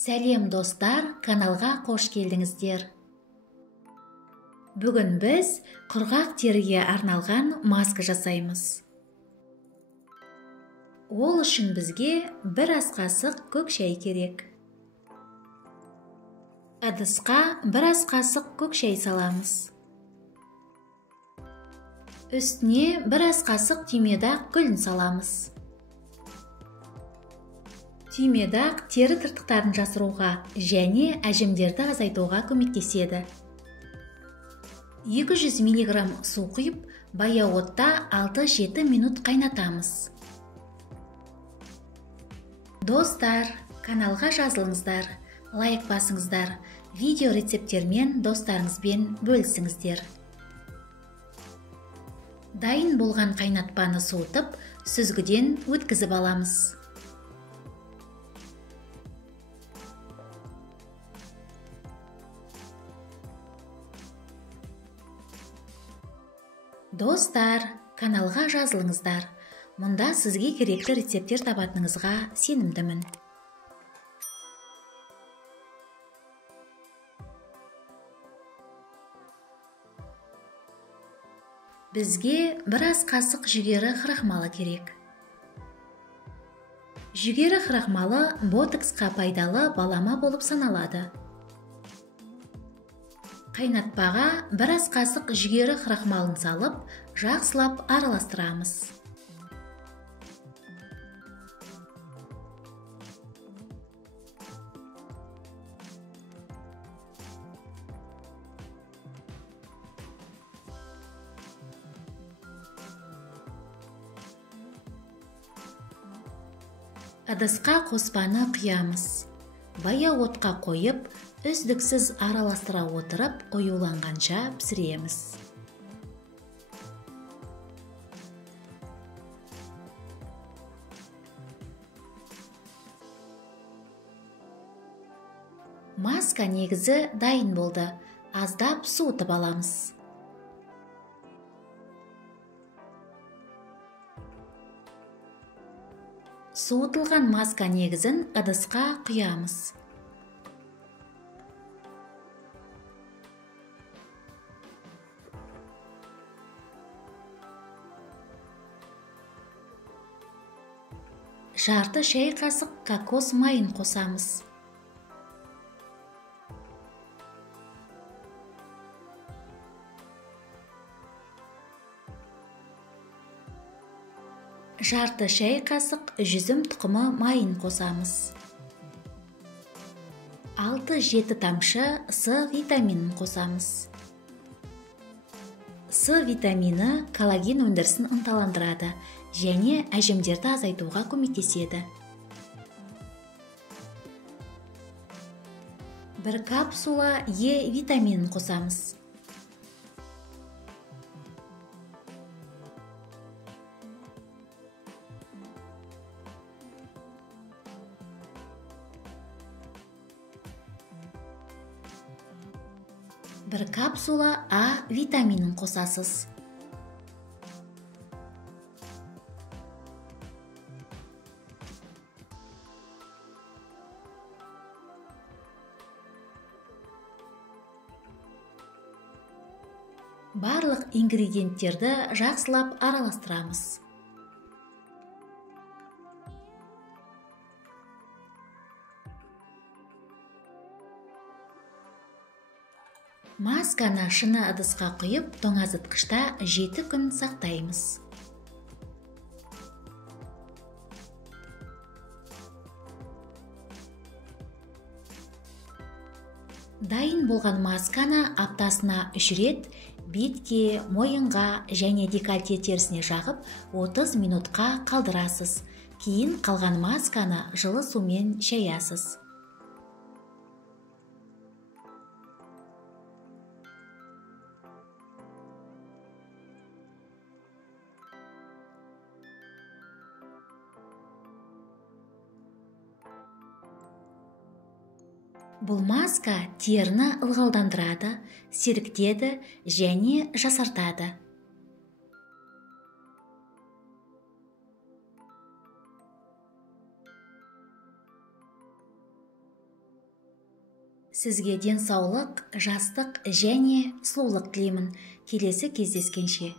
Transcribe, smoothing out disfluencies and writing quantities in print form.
Сәлем достар, каналға қош келдіңіздер. Бүгін біз құрғақ теріге арналған маска жасаймыз. Ол үшін бізге бір ас қасық көк шай керек. Ыдысқа бір ас қасық көк шай саламыз. Үстіне бір ас қасық түймедақ гүлін саламыз. Түймедақ тері тыртықтарын жасыруға және әжімдерді азайтуға көмектеседі. 200 мг су құйып, баяу отта 6-7 минут қайнатамыз. Достар, каналға жазылыңыздар, лайк басыңыздар, видео рецепттермен достарыңызбен бөлісіңіздер. Дайын болған қайнатпаны суытып, сүзгіден өткізіп аламыз. Достар, каналға жазылыңыздар. Мұнда сізге керекті рецепттер табатыныңызға сенімдімін. Бізге бір ас қасық жүгері крахмалы керек. Жүгері крахмалы ботоксқа пайдалы балама болып саналады. Қайнатпаға бір ас қасық жүгері крахмалын салып, жақсылап араластырамыз. Ыдысқа қоспаны құямыз. Баяу отқа қойып, үздіксіз араластыра отырып, қоюланғанша пісіреміз. Маска негізі дайын болды. Аздап суытып аламыз. Суытылған маска негізін ыдысқа құямыз. Жарты шай қасық кокос майын қосамыз. Жарты шай қасық жүзім тұқымы майын қосамыз. 6-7 тамшы С витаминін қосамыз. С витамині коллаген өндірісін ынталандырады және әжімдерді азайтуға көмектеседі. 1 капсула Е витаминін қосамыз. Бір капсула А витаминін қосасыз. Барлық ингредиенттерді жақсылап араластырамыз. Масканы шыны ыдысқа құйып, тоңазытқышта 7 күн сақтаймыз. Дайын болған масканы аптасына 3 рет бетке, мойынға және декольте терісіне жағып 30 минутқа қалдырасыз. Кейін қалған масканы жылы сумен шаясыз. Бұл маска теріні ылғалдандырады, сергітеді және жасартады. Сізге денсаулық, жастық және сұлулық тілеймін. Келесі кездескенше.